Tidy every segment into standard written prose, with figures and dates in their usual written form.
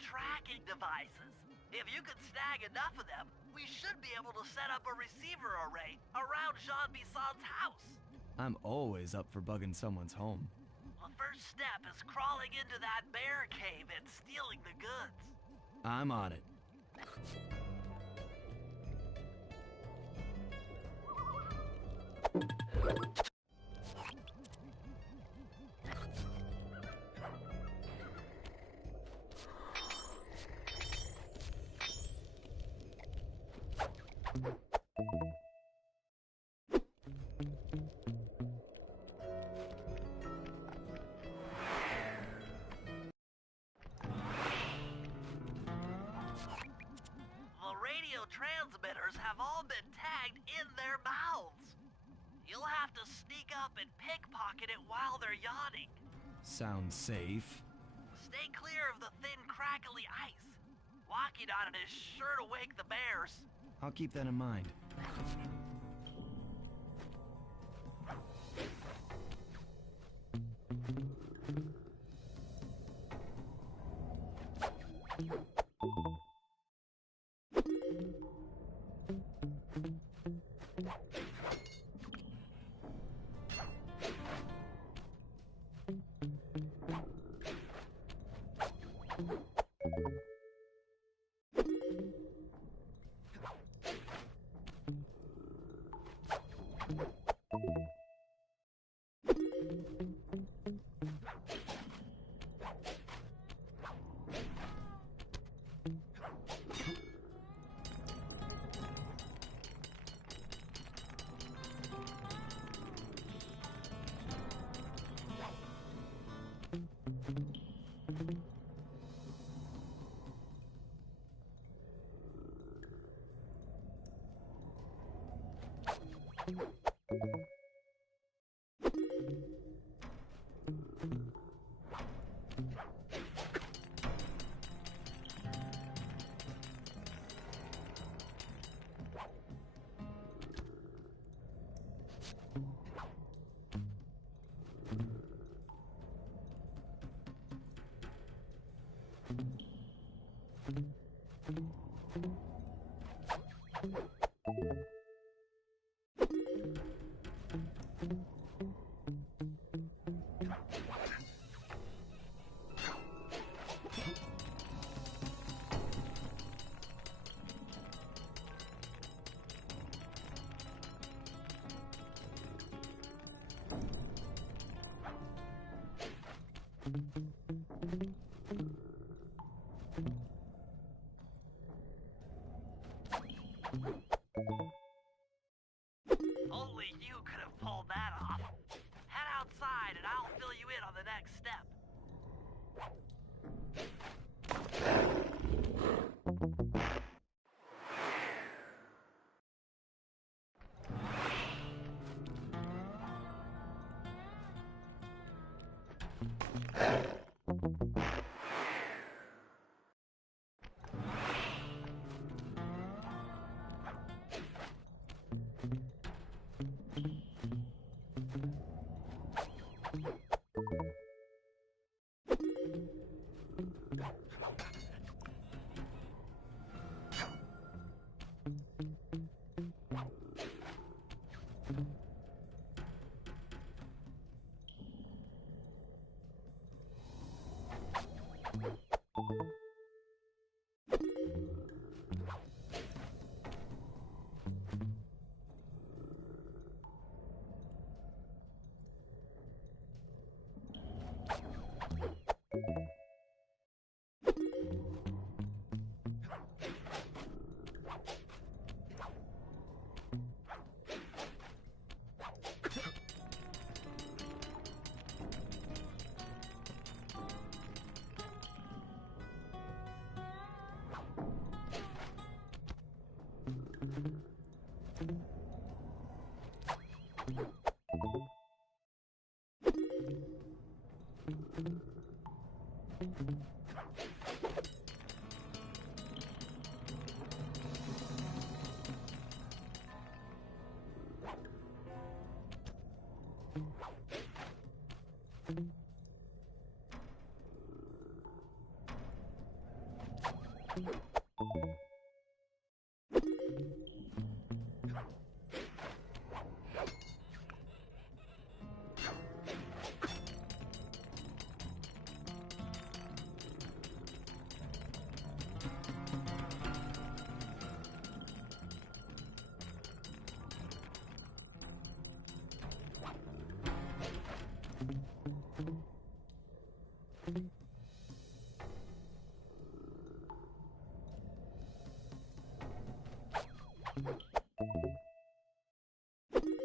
Tracking devices. If you could snag enough of them, we should be able to set up a receiver array around Jean Bisson's house. I'm always up for bugging someone's home. The first step is crawling into that bear cave and stealing the goods. I'm on it. Transmitters have all been tagged in their mouths. You'll have to sneak up and pickpocket it while they're yawning. Sounds safe. Stay clear of the thin, crackly ice. Walking on it is sure to wake the bears. I'll keep that in mind. Only you could have pulled that off. Head outside and I'll fill you in on the next step.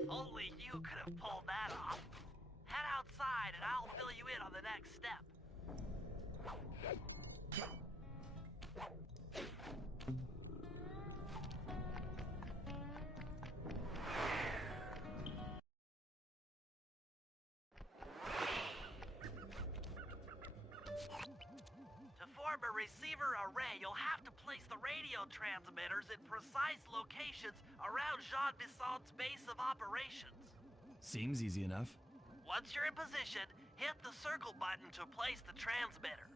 Only you could have pulled that off. Head outside and I'll fill you in on the next step. To form a receiver array, you'll have to place the radio transmitters in precise locations around Jean Bissant's base of operations. Seems easy enough. Once you're in position, hit the circle button to place the transmitter.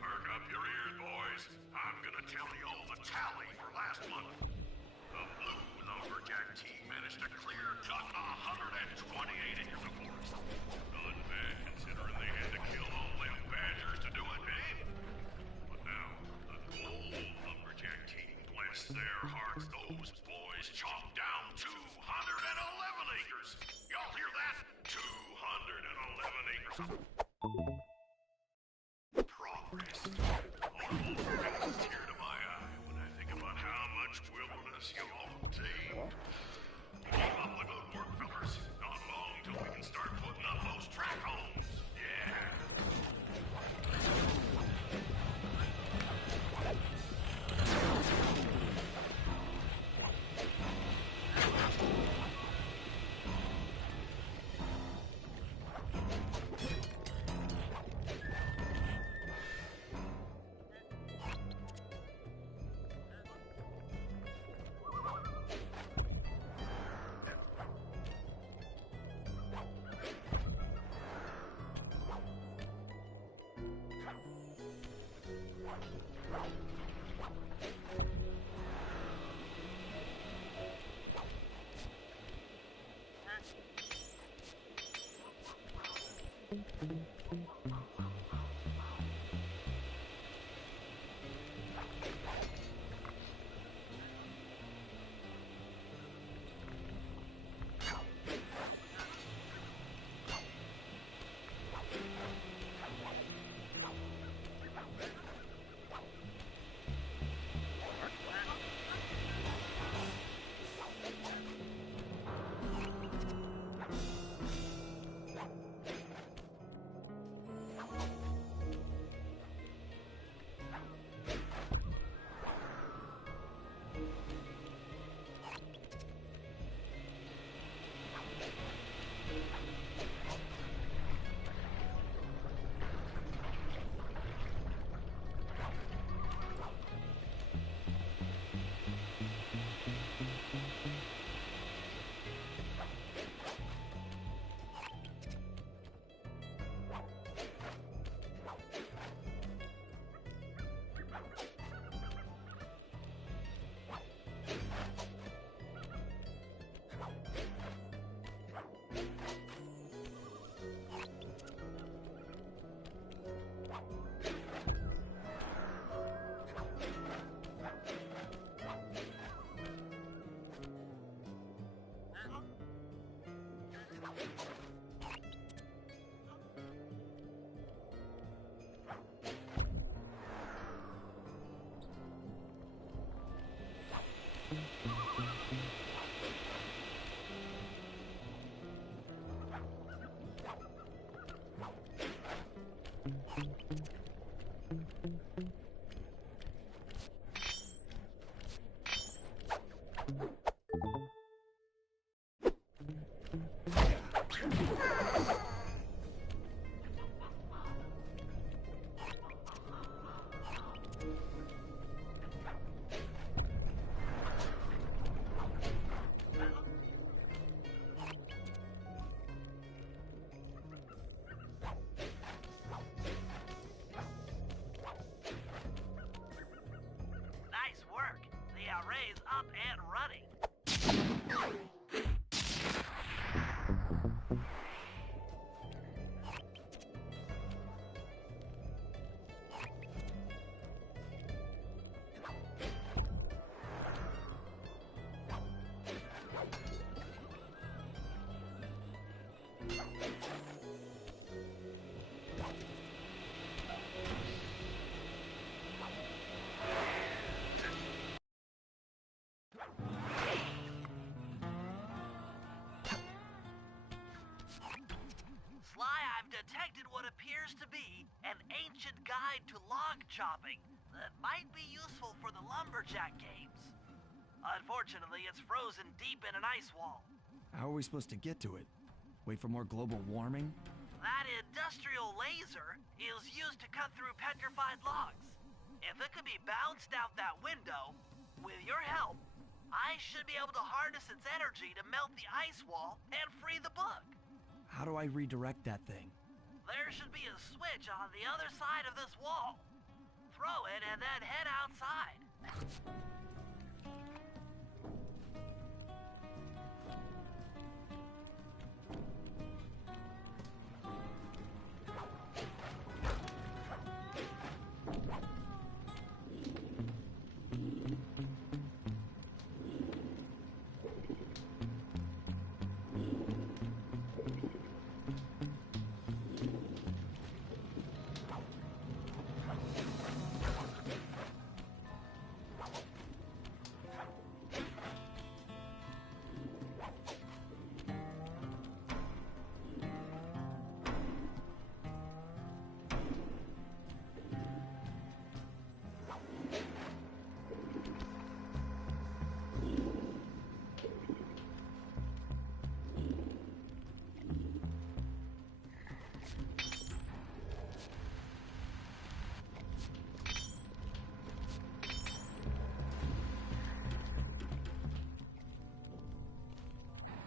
Perk up your ears, boys. I'm gonna tell you all the tally for last month. The blue lumberjack team managed to clear cut 128 acres of forest. Not bad considering they had to kill all them badgers to do it, eh? But now, the gold lumberjack team, bless their hearts, those boys chopped down 211 acres. Y'all hear that? 211 acres of progress. Almost brings a tear to my eye when I think about how much wilderness you all tamed. Keep up the good work, fellas. Not long till we can start putting up those track homes. Yeah. appears to be an ancient guide to log chopping that might be useful for the lumberjack games. Unfortunately, it's frozen deep in an ice wall. How are we supposed to get to it? Wait for more global warming? That industrial laser is used to cut through petrified logs. If it could be bounced out that window, with your help, I should be able to harness its energy to melt the ice wall and free the book. How do I redirect that thing? There should be a switch on the other side of this wall. Throw it and then head outside.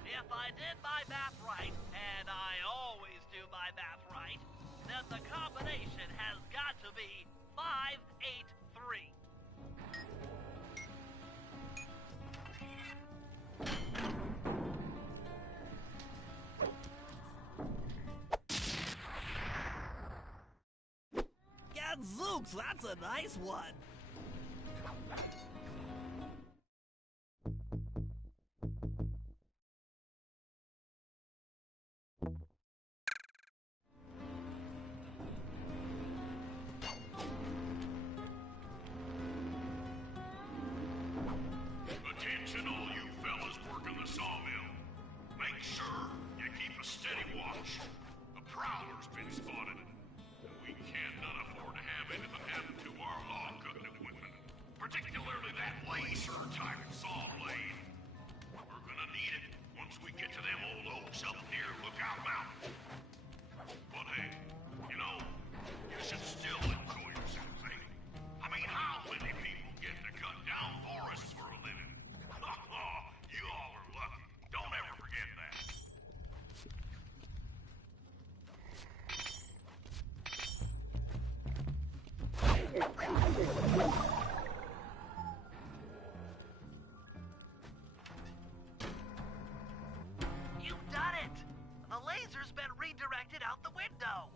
If I did my math right, and I always do my math right, then the combination has got to be 583. Gadzooks, that's a nice one. Attention all you fellas working the sawmill. Make sure you keep a steady watch. A prowler's been spotted. And we cannot afford to have anything happen to our log cutting equipment. Particularly that laser-type saw blade. We're gonna need it once we get to them old oaks up near Lookout Mountain. But hey, you know, you should still enjoy yourself, eh? I mean, how many people get to cut down forests for a living? You all are lucky. Don't ever forget that. You've done it! The laser's been redirected out the window.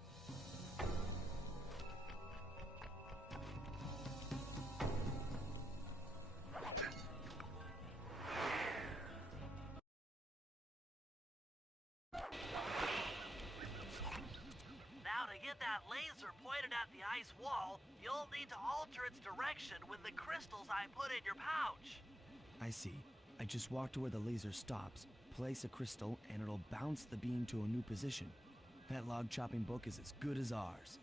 Now to get that laser pointed at the ice wall, you'll need to alter its direction with the crystals I put in your pouch. I see. I just walk to where the laser stops, place a crystal, and it'll bounce the beam to a new position. That log chopping book is as good as ours.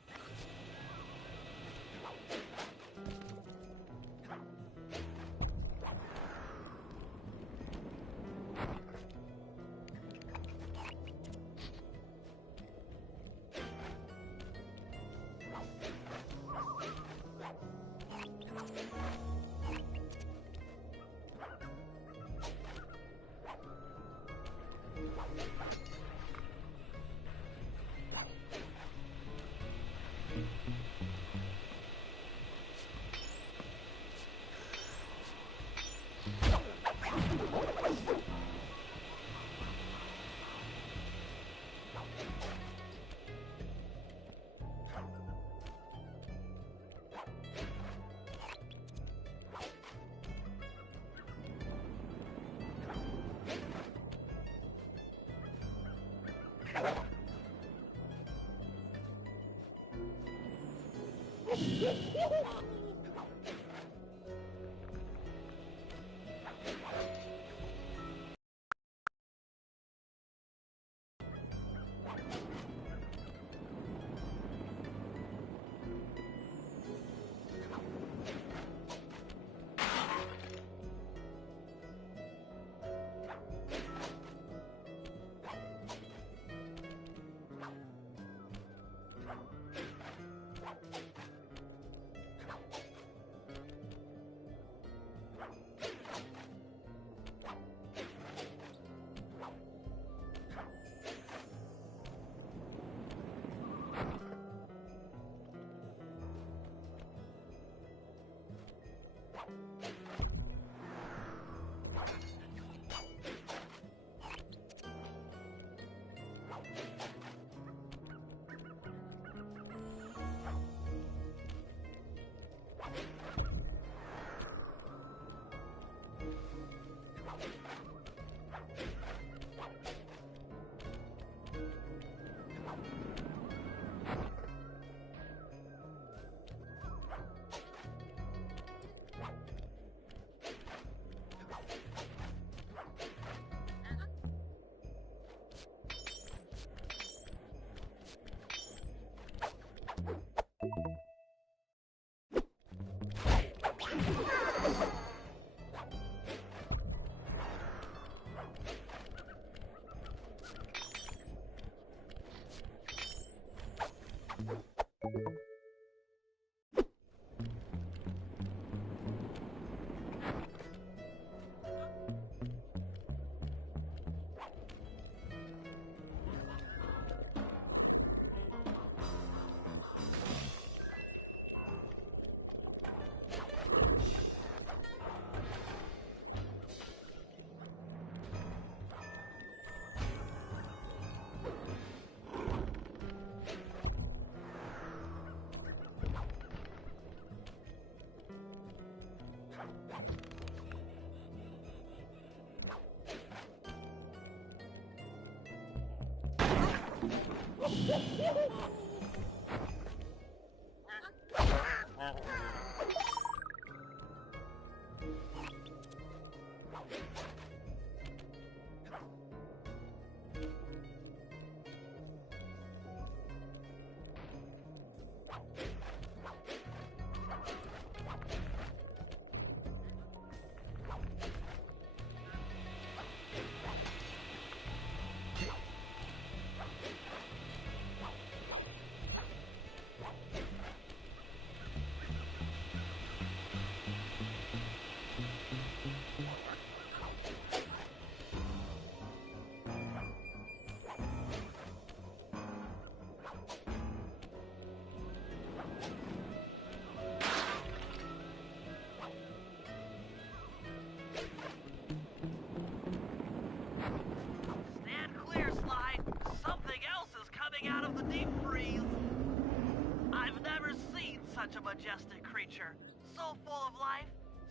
Such a majestic creature. So full of life,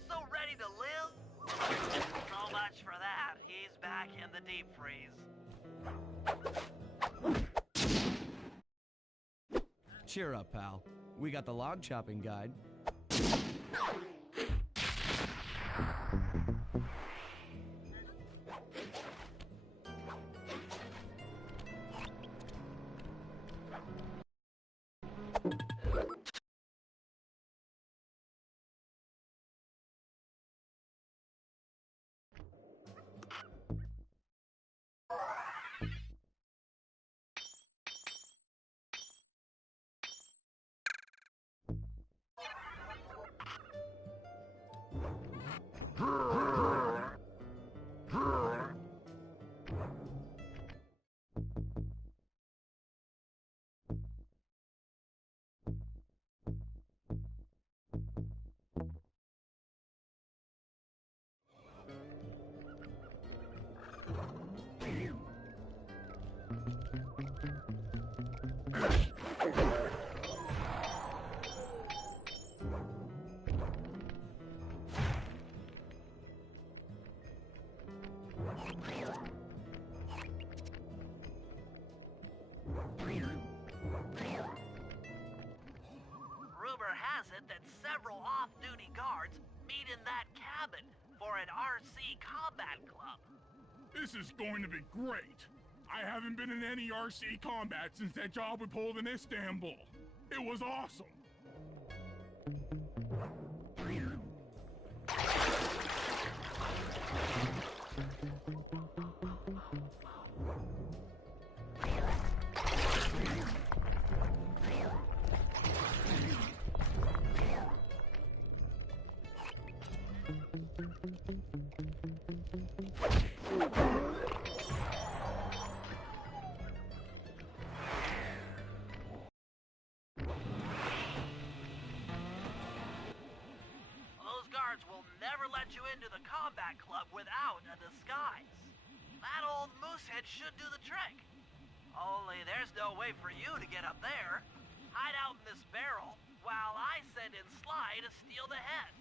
so ready to live. So much for that. He's back in the deep freeze. Cheer up, pal. We got the log chopping guide. This is going to be great. I haven't been in any RC combat since that job we pulled in Istanbul. It was awesome. Into the combat club without a disguise. That old moosehead should do the trick. Only there's no way for you to get up there. Hide out in this barrel while I send in Sly to steal the head.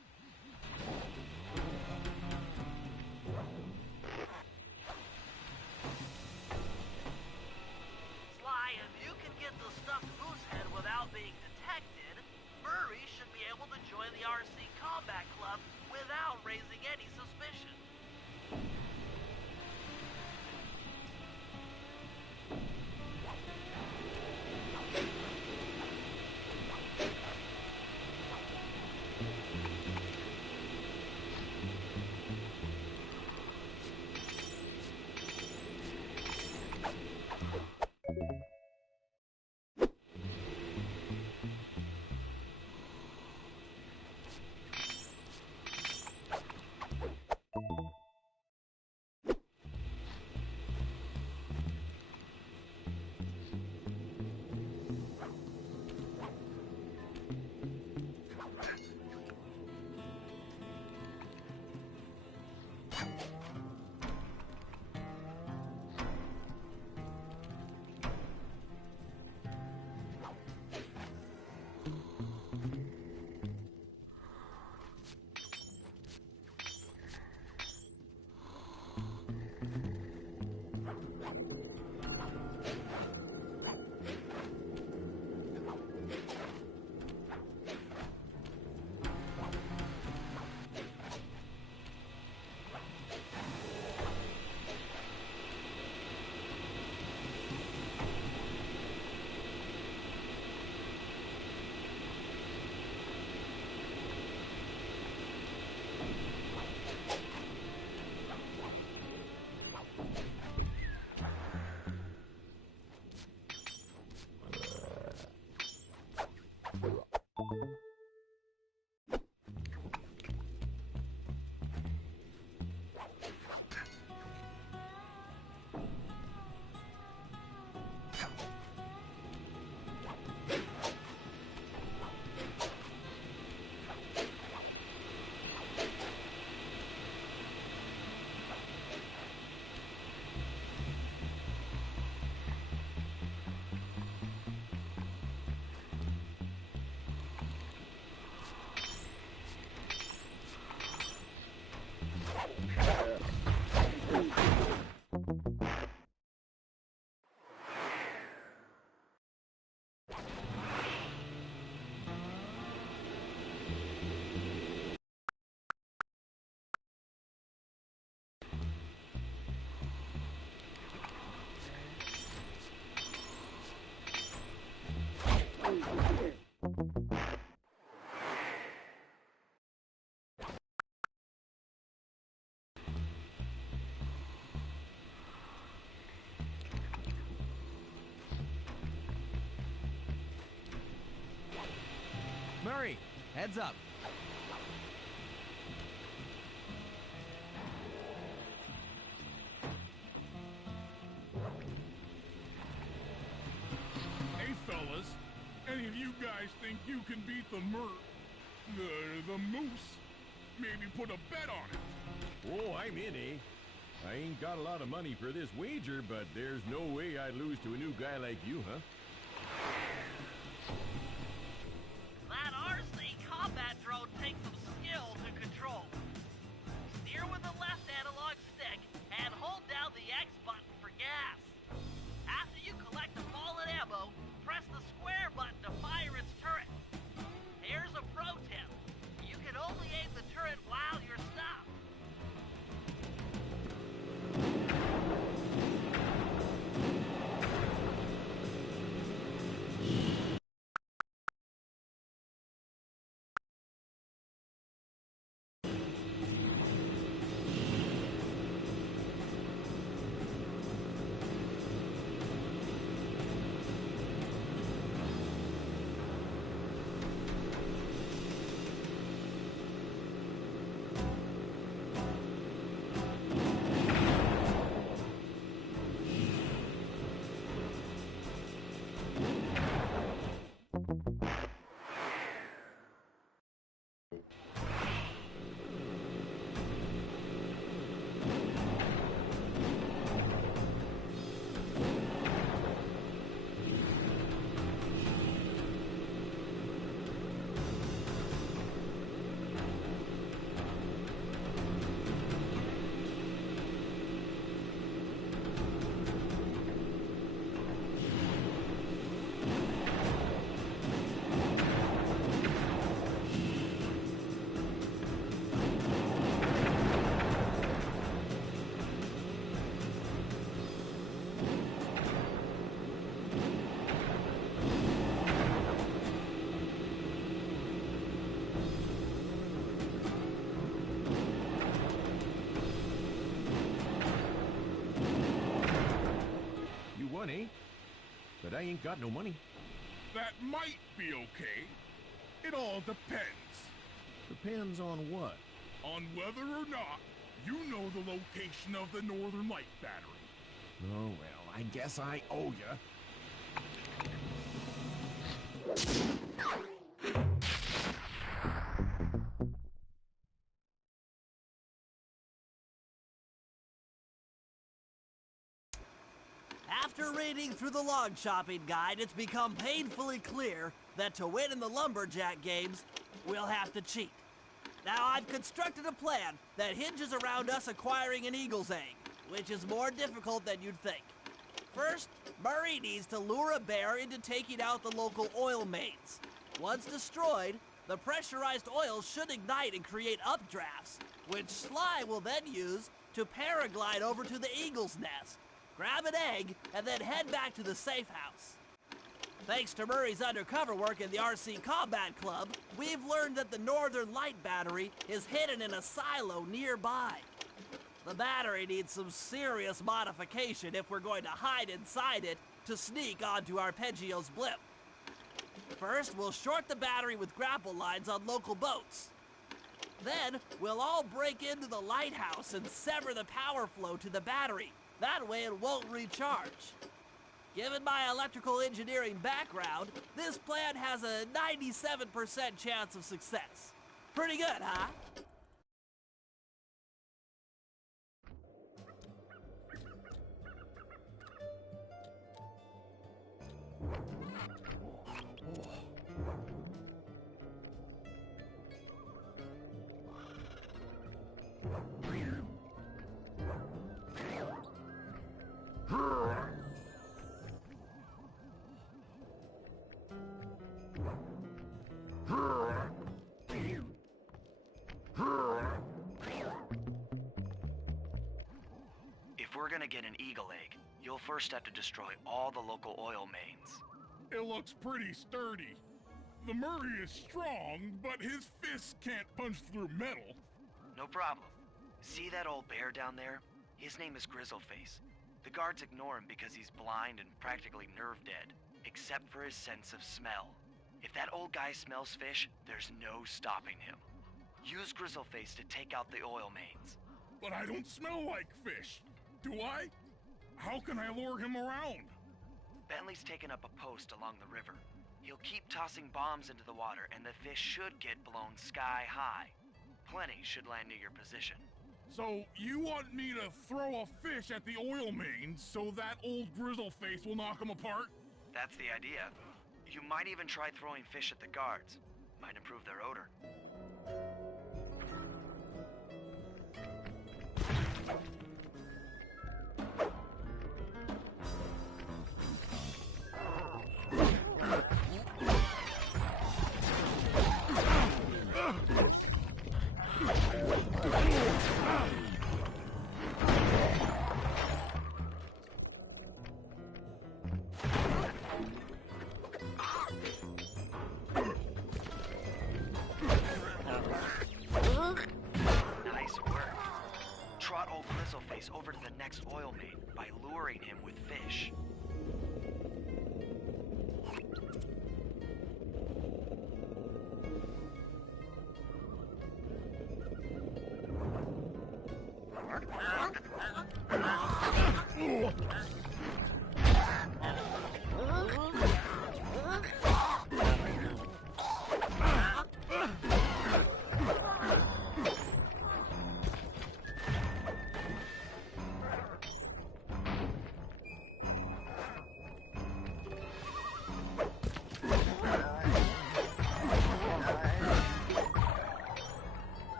Sly, if you can get the stuffed moosehead without being detected, Murray should be able to join the RC Combat Club without raising any suspicion. Murray, heads up. Hey, fellas. Any of you guys think you can beat the moose? Maybe put a bet on it. Oh, I'm in, eh? I ain't got a lot of money for this wager, but there's no way I'd lose to a new guy like you, huh? That RC combat drone takes some skill to control. Steer with the left analog stick and hold down the X button for gas. After you collect the fallen ammo, press the square button to fire its turret. Here's a pro tip. You can only aim the turret while you're stopped. Eh? But I ain't got no money. That might be okay. It all depends. Depends on what? On whether or not you know the location of the Northern Light Battery. Oh, well, I guess I owe ya. After reading through the log chopping guide, it's become painfully clear that to win in the lumberjack games, we'll have to cheat. Now, I've constructed a plan that hinges around us acquiring an eagle's egg, which is more difficult than you'd think. First, Murray needs to lure a bear into taking out the local oil mains. Once destroyed, the pressurized oil should ignite and create updrafts, which Sly will then use to paraglide over to the eagle's nest, grab an egg, and then head back to the safe house. Thanks to Murray's undercover work in the RC Combat Club, we've learned that the Northern Light Battery is hidden in a silo nearby. The battery needs some serious modification if we're going to hide inside it to sneak onto Arpeggio's blimp. First, we'll short the battery with grapple lines on local boats. Then, we'll all break into the lighthouse and sever the power flow to the battery. That way it won't recharge. Given my electrical engineering background, this plan has a 97% chance of success. Pretty good, huh? If we're gonna get an eagle egg, you'll first have to destroy all the local oil mains. It looks pretty sturdy. The Murray is strong, but his fists can't punch through metal. No problem. See that old bear down there? His name is Grizzleface. The guards ignore him because he's blind and practically nerve dead, except for his sense of smell. If that old guy smells fish, there's no stopping him. Use Grizzleface to take out the oil mains. But I don't smell like fish, do I? How can I lure him around? Bentley's taken up a post along the river. He'll keep tossing bombs into the water, and the fish should get blown sky high. Plenty should land near your position. So you want me to throw a fish at the oil mains so that old Grizzleface will knock him apart? That's the idea. You might even try throwing fish at the guards. Might improve their odor. Nice work. Trot old Grizzleface over to the next oil main by luring him with fish.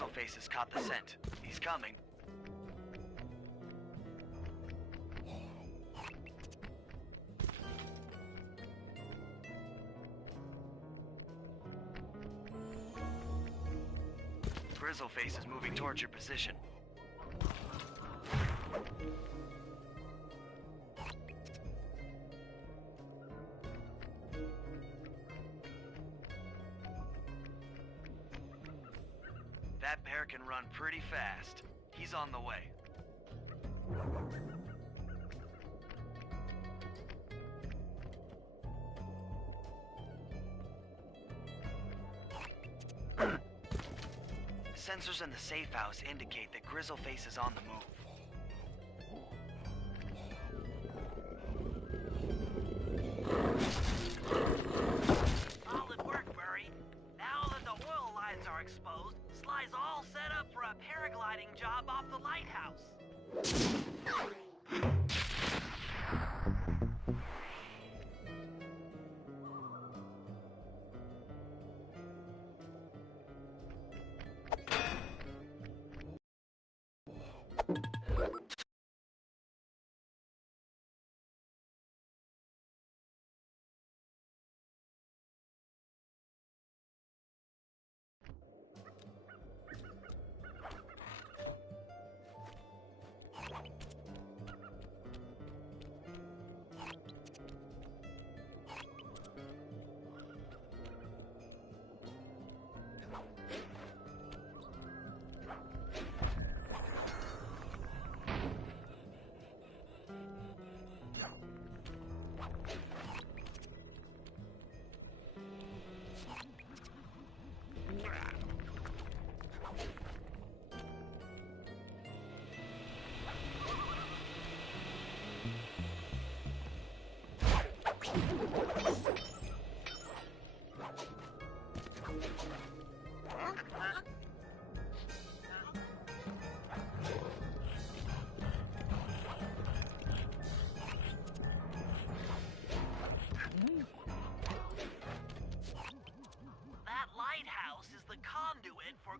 Grizzleface has caught the scent. He's coming. Grizzleface is moving towards your position. That bear can run pretty fast. He's on the way. Sensors in the safe house indicate that Grizzleface is on the move. Solid work, Murray. Now that the oil lines are exposed, Sly's all set up for a paragliding job off the lighthouse.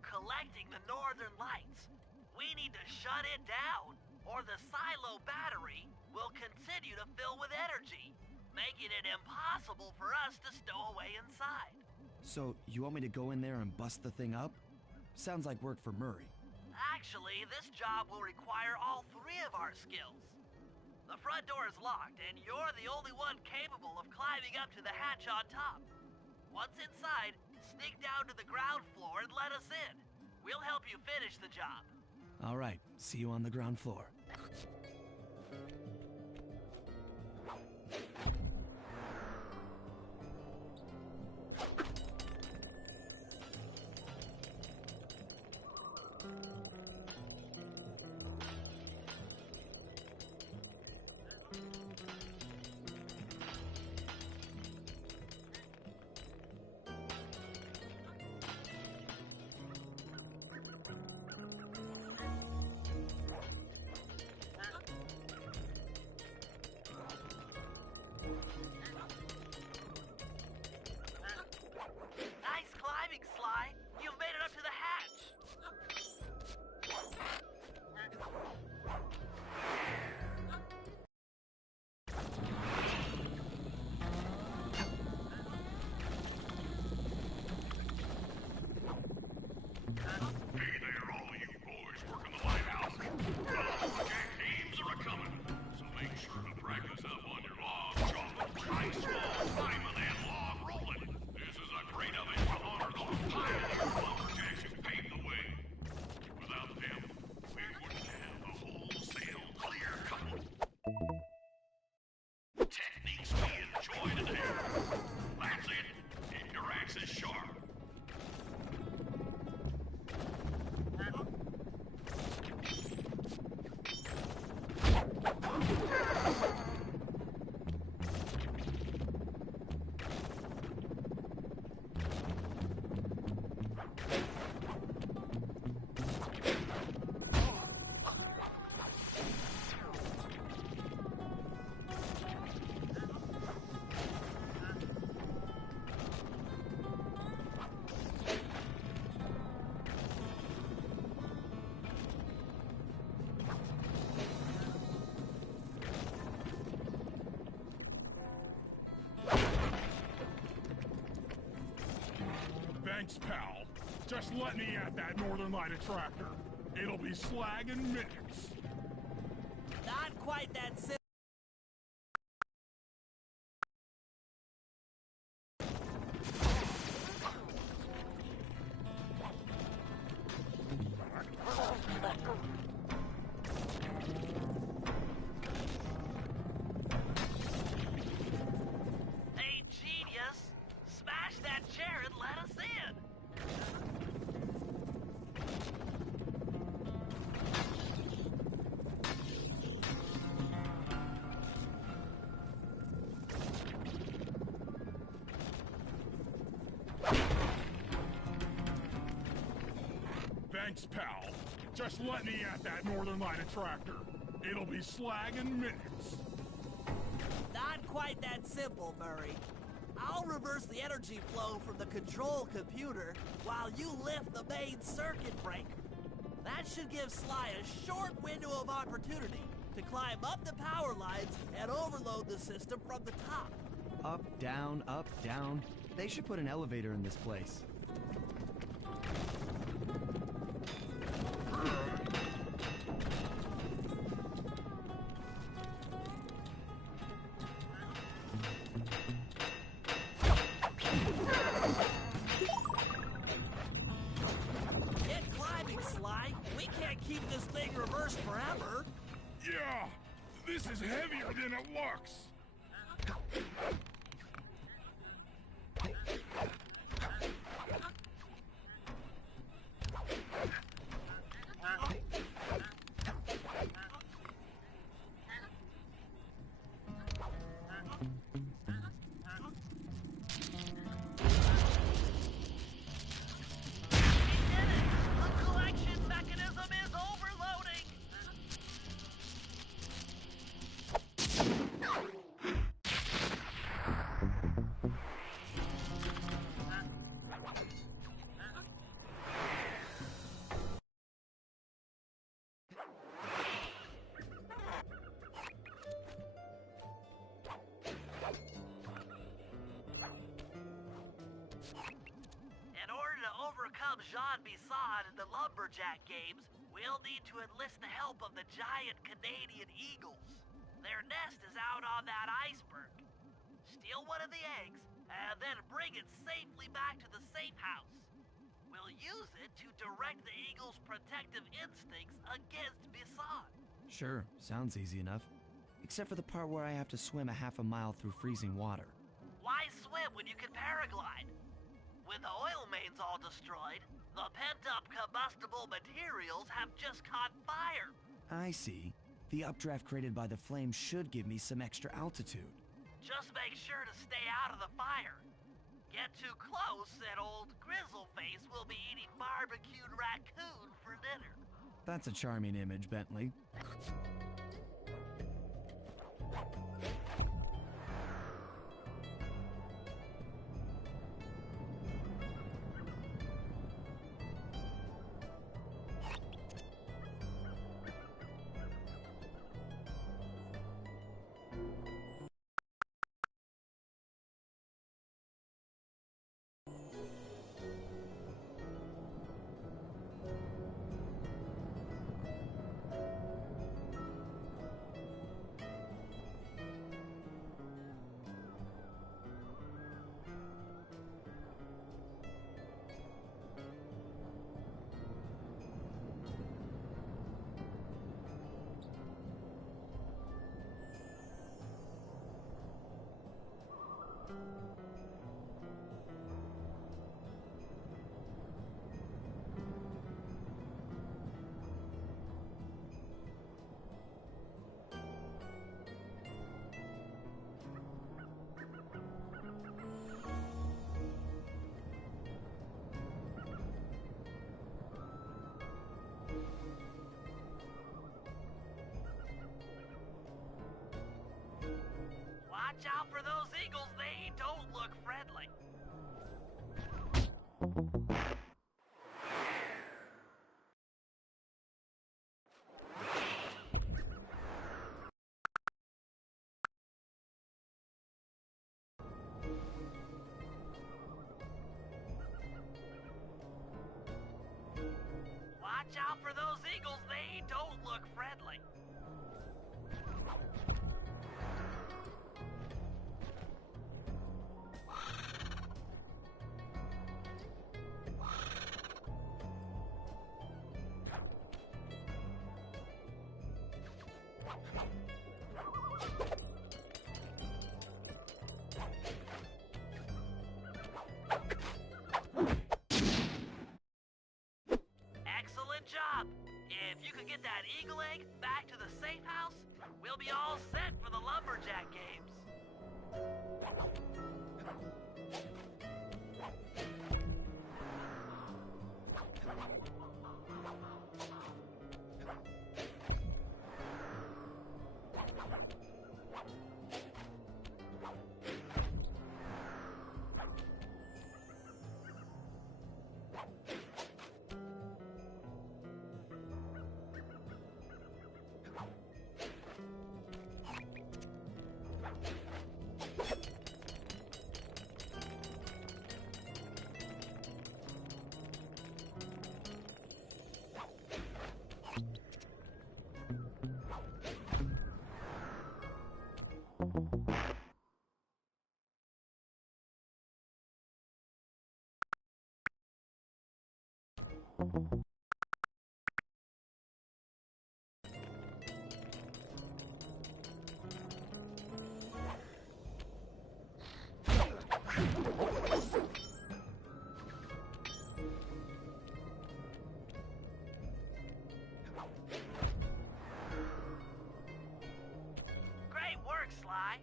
Collecting the northern lights. We need to shut it down, or the silo battery will continue to fill with energy, making it impossible for us to stow away inside. So, you want me to go in there and bust the thing up? Sounds like work for Murray. Actually, this job will require all three of our skills. The front door is locked, and you're the only one capable of climbing up to the hatch on top. Once inside, sneak down to the ground floor and let us in. We'll help you finish the job. All right, see you on the ground floor. Thanks, pal. Just let me at that Northern Light attractor. It'll be slag in minutes. Not quite that simple. Hey, genius! Smash that chair and let us in! Thanks, pal. Just let me at that Northern Light attractor. It'll be slag in minutes. Not quite that simple, Murray. I'll reverse the energy flow from the control computer while you lift the main circuit breaker. That should give Sly a short window of opportunity to climb up the power lines and overload the system from the top. Up, down, up, down. They should put an elevator in this place. Get climbing, Sly. We can't keep this thing reversed forever. Yeah, this is heavier than it looks. The collection mechanism is overloading! In order to overcome Jean Bison in the Lumberjack games, we'll need to enlist the help of the giant Canadian eagles. Their nest is out on that iceberg. Steal one of the eggs, and then bring it safely back to the safe house. We'll use it to direct the eagle's protective instincts against Bison. Sure, sounds easy enough. Except for the part where I have to swim a half a mile through freezing water. Why swim when you can paraglide? With the oil mains all destroyed, the pent-up combustible materials have just caught fire. I see. The updraft created by the flame should give me some extra altitude. Just make sure to stay out of the fire. Get too close and old Grizzleface will be eating barbecued raccoon for dinner. That's a charming image, Bentley. Watch out for those eagles, they don't look friendly. watch out for those eagles. They don't look friendly. Excellent job. If you could get that eagle egg back to the safe house, we'll be all set for the lumberjack games. Great work, Sly.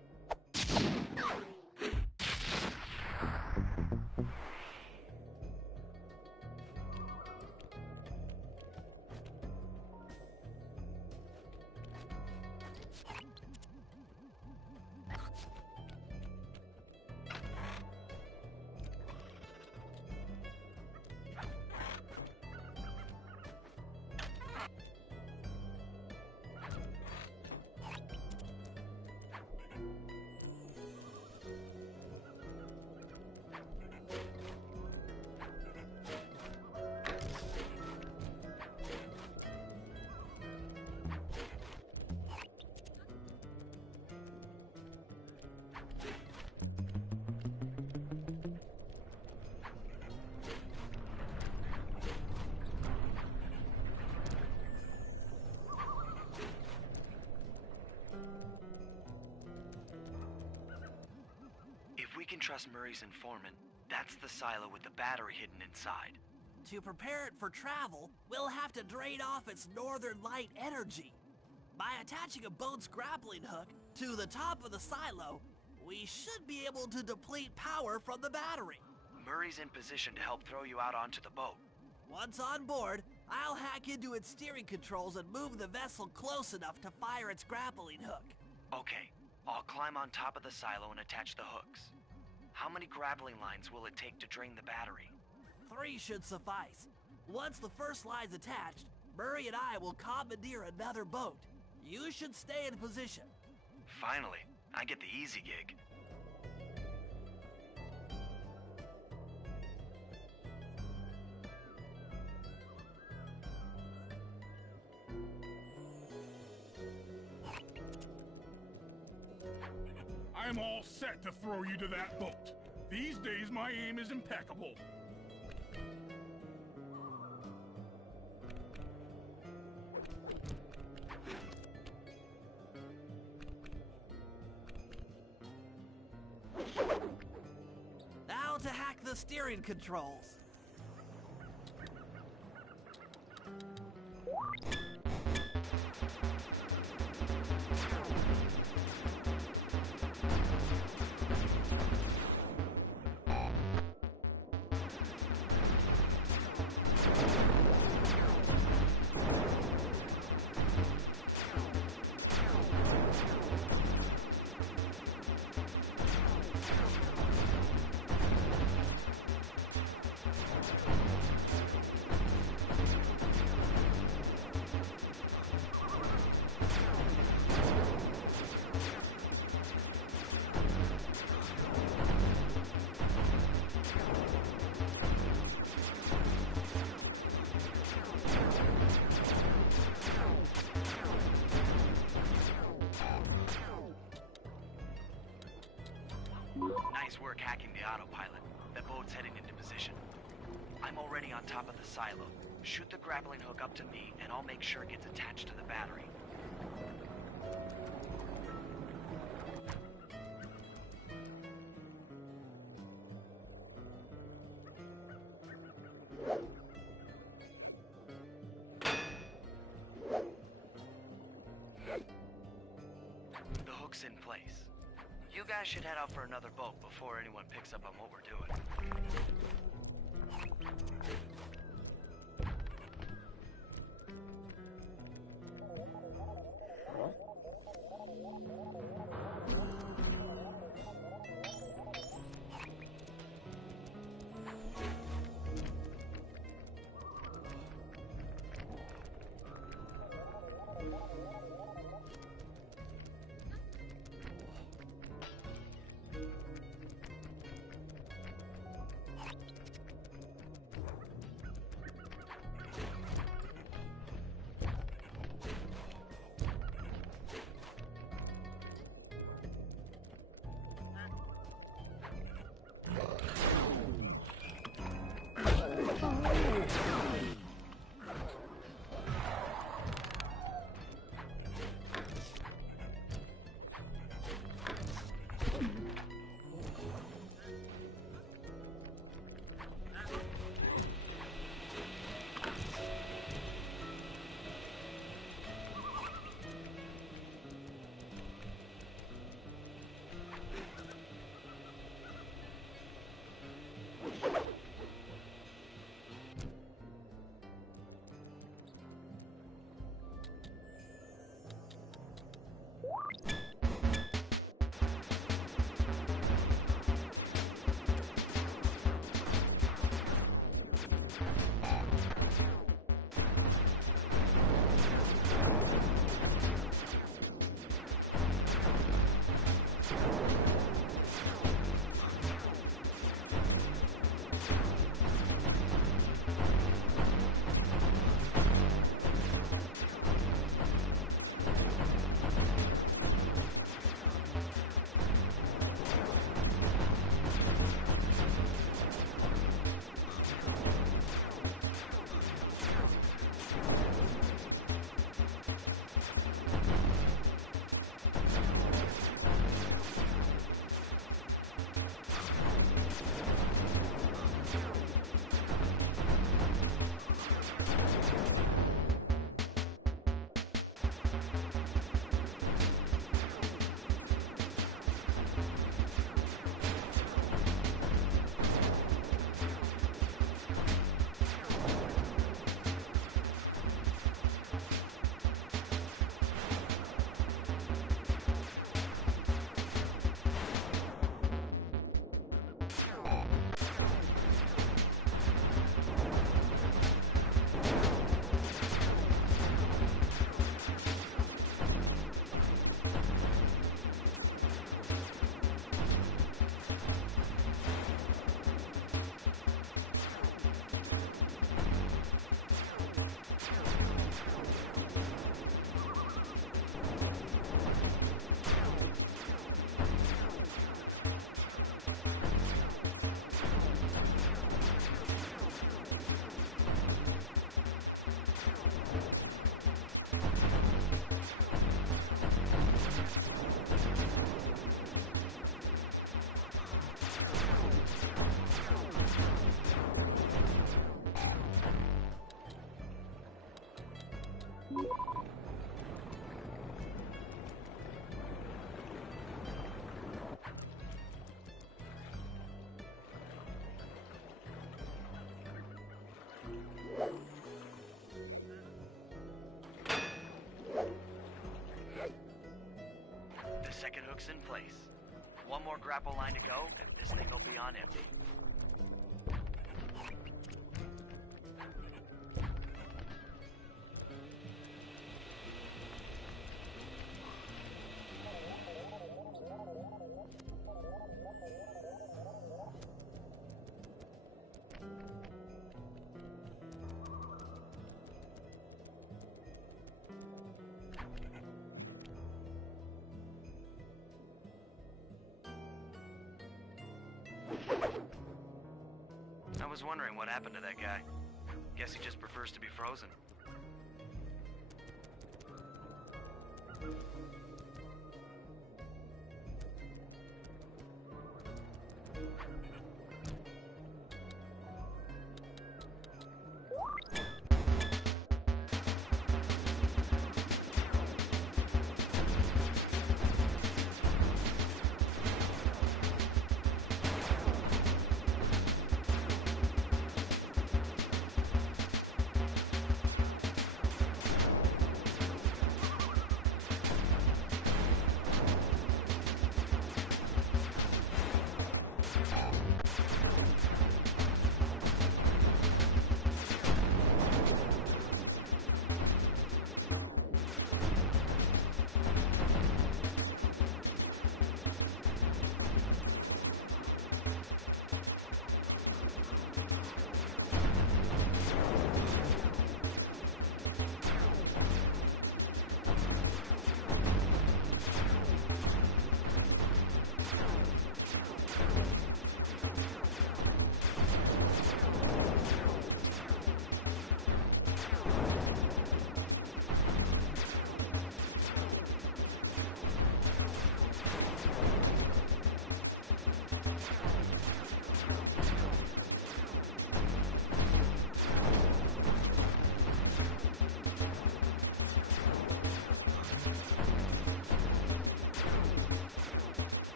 If we can trust Murray's informant, that's the silo with the battery hidden inside. To prepare it for travel, we'll have to drain off its northern light energy. By attaching a boat's grappling hook to the top of the silo, we should be able to deplete power from the battery. Murray's in position to help throw you out onto the boat. Once on board, I'll hack into its steering controls and move the vessel close enough to fire its grappling hook. Okay, I'll climb on top of the silo and attach the hooks. How many grappling lines will it take to drain the battery? 3 should suffice. Once the first line's attached, Murray and I will commandeer another boat. You should stay in position. Finally, I get the easy gig. I'm all set to throw you to that boat. These days, my aim is impeccable. Now to hack the steering controls. Nice work hacking the autopilot. That boat's heading into position. I'm already on top of the silo. Shoot the grappling hook up to me, and I'll make sure it gets attached to the battery. The hook's in place. You guys should head out for another boat before anyone picks up on what we're doing. Second hook's in place. One more grapple line to go, and this thing will be on empty. I was wondering what happened to that guy. Guess he just prefers to be frozen.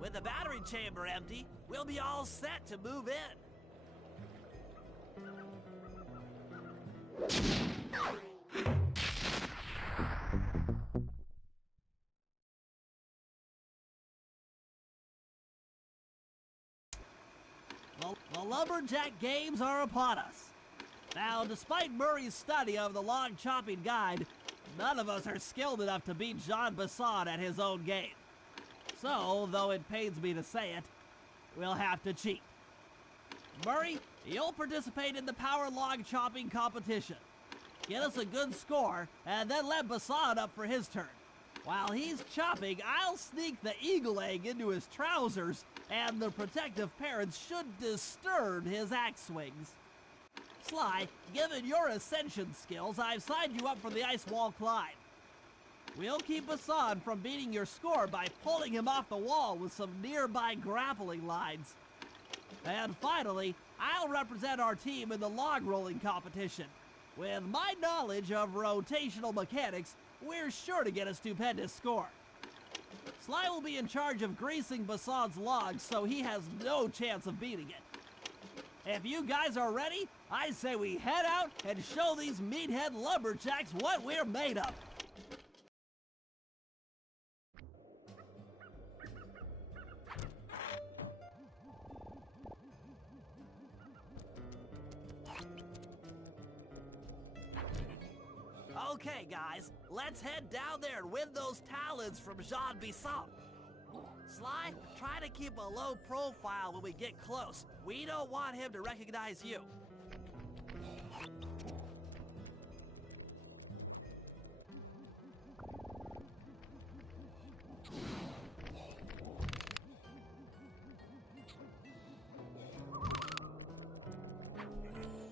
With the battery chamber empty, we'll be all set to move in. The Lumberjack Games are upon us. Now, despite Murray's study of the log chopping guide, none of us are skilled enough to beat Jean Basson at his own game. So, though it pains me to say it, we'll have to cheat. Murray, you'll participate in the power log chopping competition. Get us a good score, and then let Basson up for his turn. While he's chopping, I'll sneak the eagle egg into his trousers, and the protective parents should disturb his axe swings. Sly, given your ascension skills, I've signed you up for the ice wall climb. We'll keep Basson from beating your score by pulling him off the wall with some nearby grappling lines. And finally, I'll represent our team in the log rolling competition. With my knowledge of rotational mechanics, we're sure to get a stupendous score. Sly will be in charge of greasing Basson's logs, so he has no chance of beating it. If you guys are ready, I say we head out and show these meathead lumberjacks what we're made of. Okay, guys, let's head down there and win those talons from Jean Basson. Sly, try to keep a low profile when we get close. We don't want him to recognize you.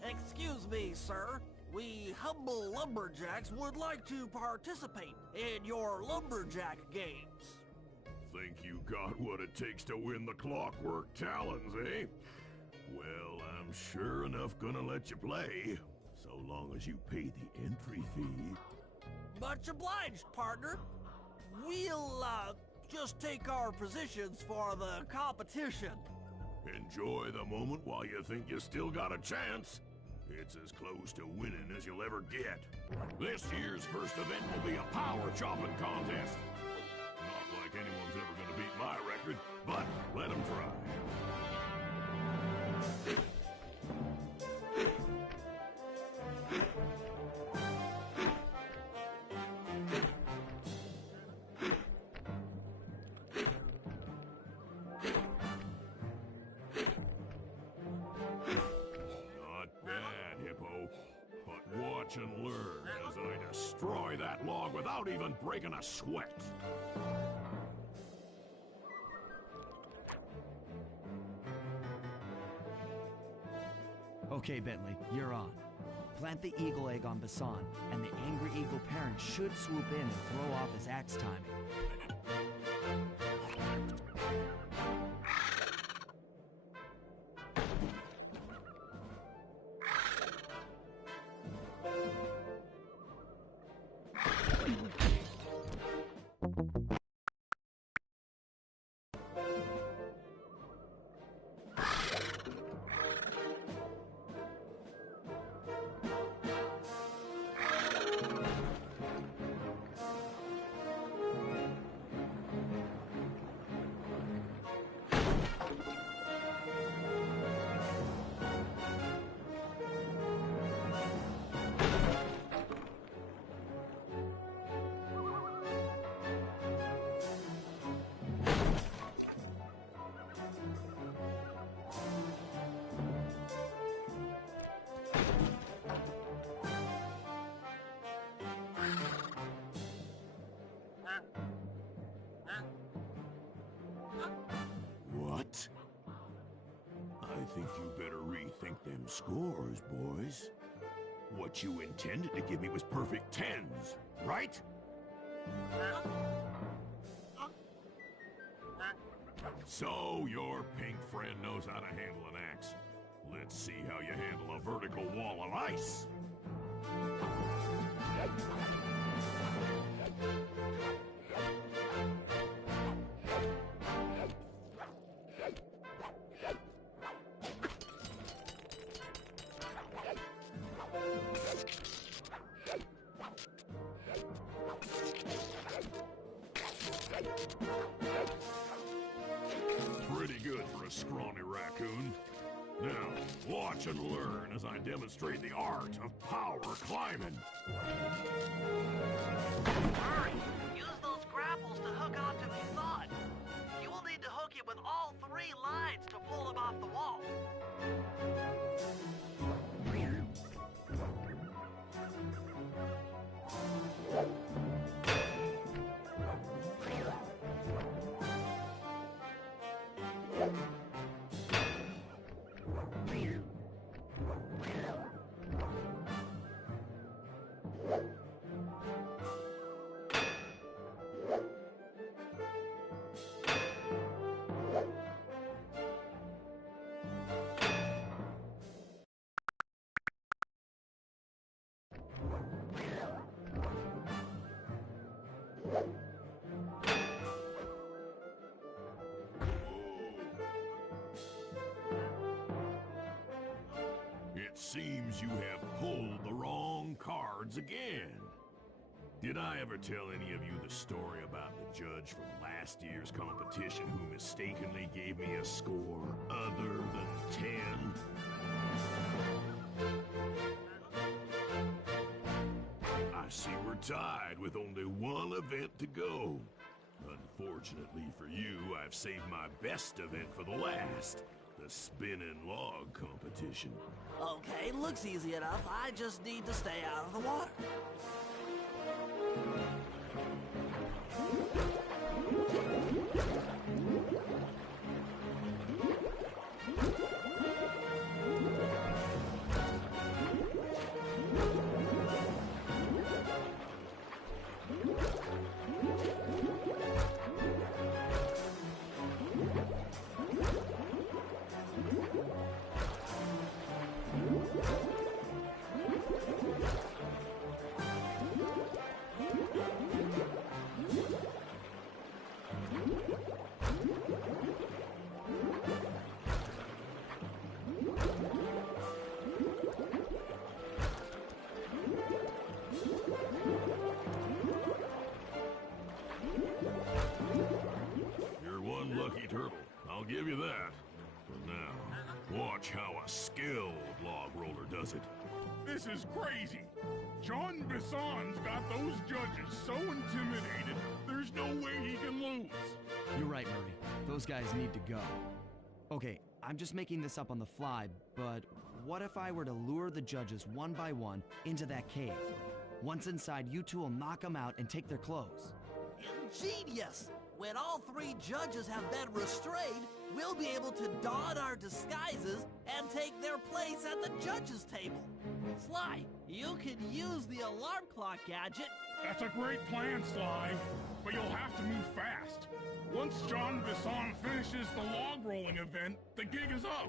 Excuse me, sir. We humble lumberjacks would like to participate in your lumberjack games. Think you got what it takes to win the clockwork talons, eh? Well, I'm sure enough gonna let you play. So so long as you pay the entry fee. Much obliged, partner. We'll, just take our positions for the competition. Enjoy the moment while you think you still got a chance. It's as close to winning as you'll ever get. This year's first event will be a power chopping contest. Not like anyone's ever gonna beat my record, but let them try. Watch and learn as I destroy that log without even breaking a sweat. Okay, Bentley, you're on. Plant the eagle egg on Basan, and the angry eagle parent should swoop in and throw off his axe timing. What? I think you better rethink them scores, boys. What you intended to give me was perfect tens, right? So your pink friend knows how to handle an axe. Let's see how you handle a vertical wall of ice. Pretty good for a scrawny raccoon. Now, watch and learn as I demonstrate the art of power climbing. Hurry! Use those grapples to hook onto the sod. You will need to hook it with all 3 lines to pull him off the wall. It seems you have pulled the wrong cards again. Did I ever tell any of you the story about the judge from last year's competition who mistakenly gave me a score other than 10? I see we're tied with only one event to go. Unfortunately for you, I've saved my best event for the last. The spinning log competition. Okay, looks easy enough. I just need to stay out of the water. does it. This is crazy. John Bisson's got those judges so intimidated, there's no way he can lose. You're right, Murray. Those guys need to go. Okay, I'm just making this up on the fly, but what if I were to lure the judges one by one into that cave? Once inside, you two will knock them out and take their clothes. Ingenious! When all 3 judges have been restrained, we'll be able to don our disguises and take their place at the judges' table. Sly, you can use the alarm clock gadget. That's a great plan, Sly, but you'll have to move fast. Once John Bisson finishes the log rolling event, the gig is up.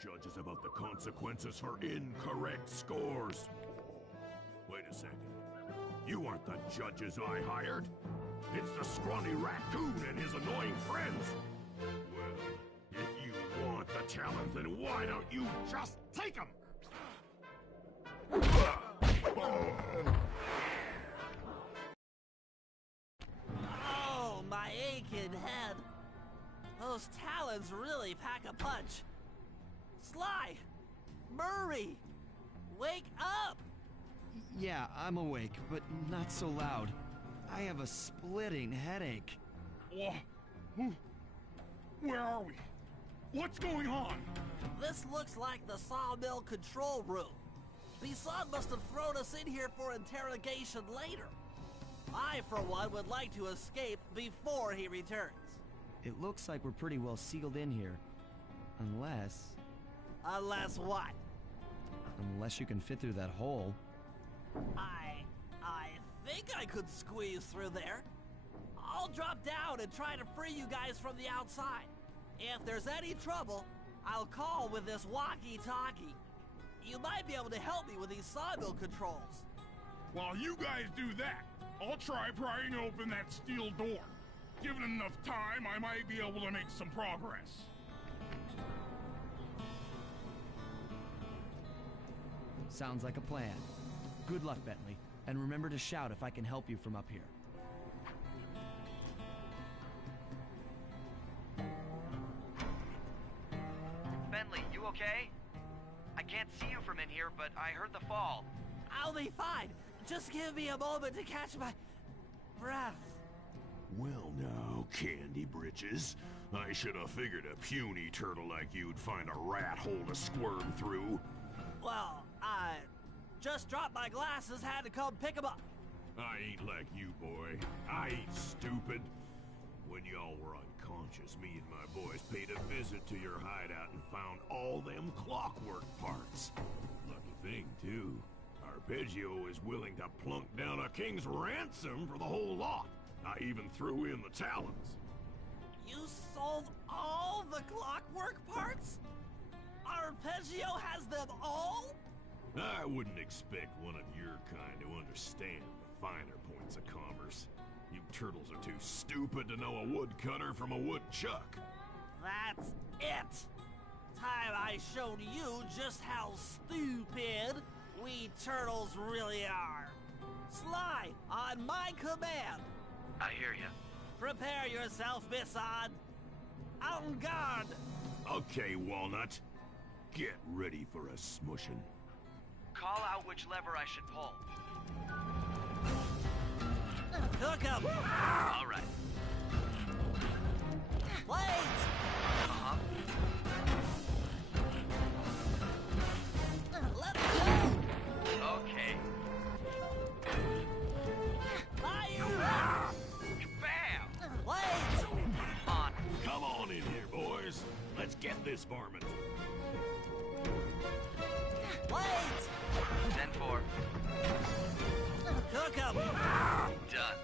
Judges about the consequences for incorrect scores. Wait a second. You aren't the judges I hired. It's the scrawny raccoon and his annoying friends. Well, if you want the challenge, then why don't you just take them? Oh, my aching head. Those talons really pack a punch. Sly! Murray! Wake up! Yeah, I'm awake, but not so loud. I have a splitting headache. Where are we? What's going on? This looks like the sawmill control room. Bisson must have thrown us in here for interrogation later. I, for one, would like to escape before he returns. It looks like we're pretty well sealed in here. Unless... Unless what? Unless you can fit through that hole. I think I could squeeze through there. I'll drop down and try to free you guys from the outside. If there's any trouble, I'll call with this walkie-talkie. You might be able to help me with these sawmill controls. While you guys do that, I'll try prying open that steel door. Given enough time, I might be able to make some progress. Sounds like a plan. Good luck, Bentley. And remember to shout if I can help you from up here. Bentley, you okay? I can't see you from in here, but I heard the fall. I'll be fine. Just give me a moment to catch my breath. Well now, Candy Britches. I should have figured a puny turtle like you'd find a rat hole to squirm through. Well, I just dropped my glasses, had to come pick them up. I ain't like you, boy. I ain't stupid. When y'all were unconscious, me and my boys paid a visit to your hideout and found all them clockwork parts. Lucky thing, too. Arpeggio is willing to plunk down a king's ransom for the whole lot. I even threw in the talons. You sold all the clockwork parts? Arpeggio has them all? I wouldn't expect one of your kind to understand the finer points of commerce. You turtles are too stupid to know a woodcutter from a woodchuck. That's it! Time I showed you just how stupid we turtles really are. Sly, on my command. I hear ya. Prepare yourself, Bisson. En garde. Okay, Walnut. Get ready for a smushin'. Call out which lever I should pull. Cook 'em. All right. Blades. Uh-huh. Let's go. Okay. Fire. Bam! Blades. On. Come on in here, boys. Let's get this varmint. Blades. 10-4. Cook 'em. Done.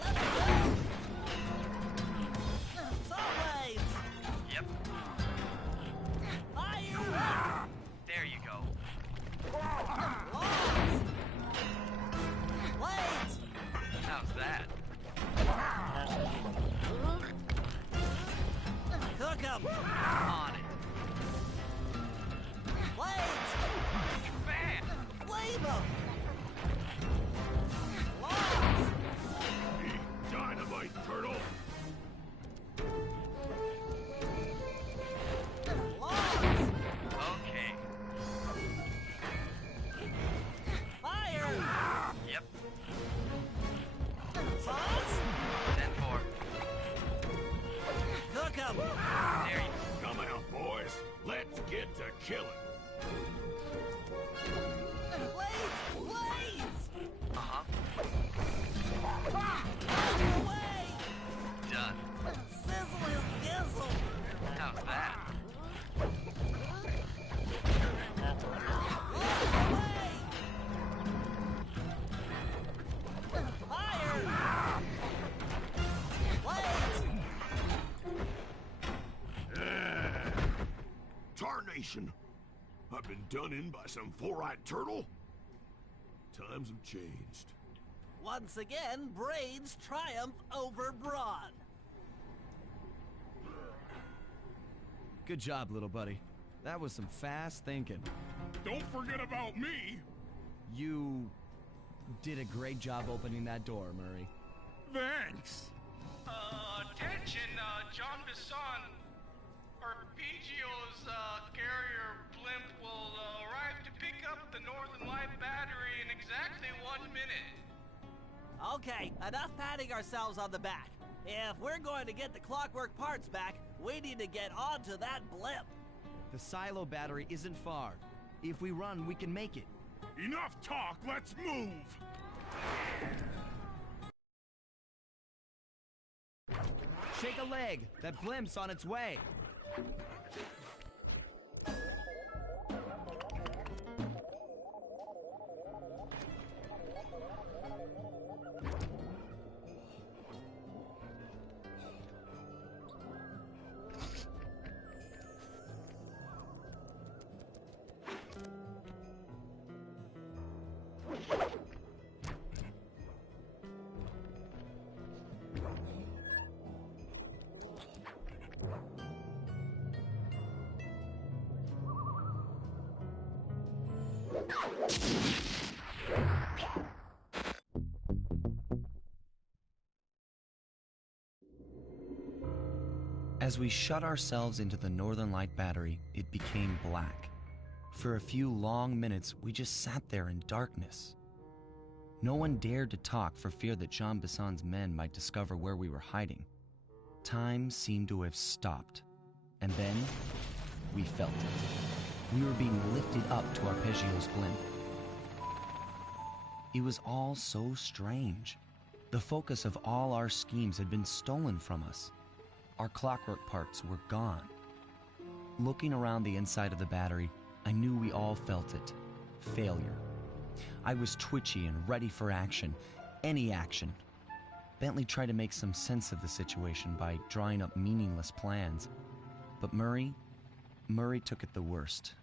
Let's go. Saw blades. Yep. Fire. There you go. Logs. Blades. How's that? Cook 'em. On it. Blades. Bam! Flame 'em. Logs. Eat dynamite, turtle. Logs. Okay. Fire. Yep. Saws. 10-4. Cook 'em. There you Come out, boys. Let's get to killing. Blades. Blades. Uh-huh. Out of the way. Done. Sizzle his gizzle. How's that? Logs away. Fire. Blades. Tarnation! I've been done in by some four-eyed turtle? Times have changed. Once again, brains triumph over brawn. Good job, little buddy. That was some fast thinking. Don't forget about me. You did a great job opening that door, Murray. Thanks. Attention, John Bisson. Arpeggio's carrier blimp will arrive to pick up the Northern Light battery in exactly 1 minute. Okay, enough patting ourselves on the back. If we're going to get the clockwork parts back, we need to get onto that blimp. The silo battery isn't far. If we run, we can make it. Enough talk, let's move. Shake a leg. That blimp's on its way. As we shut ourselves into the Northern Light battery, it became black. For a few long minutes, we just sat there in darkness. No one dared to talk for fear that Jean Bisson's men might discover where we were hiding. Time seemed to have stopped. And then, we felt it. We were being lifted up to Arpeggio's blimp. It was all so strange. The focus of all our schemes had been stolen from us. Our clockwork parts were gone. Looking around the inside of the battery, I knew we all felt it. Failure. I was twitchy and ready for action. Any action. Bentley tried to make some sense of the situation by drawing up meaningless plans. But Murray took it the worst.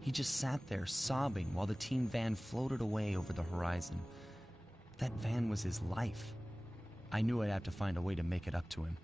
He just sat there sobbing while the team van floated away over the horizon. That van was his life. I knew I'd have to find a way to make it up to him.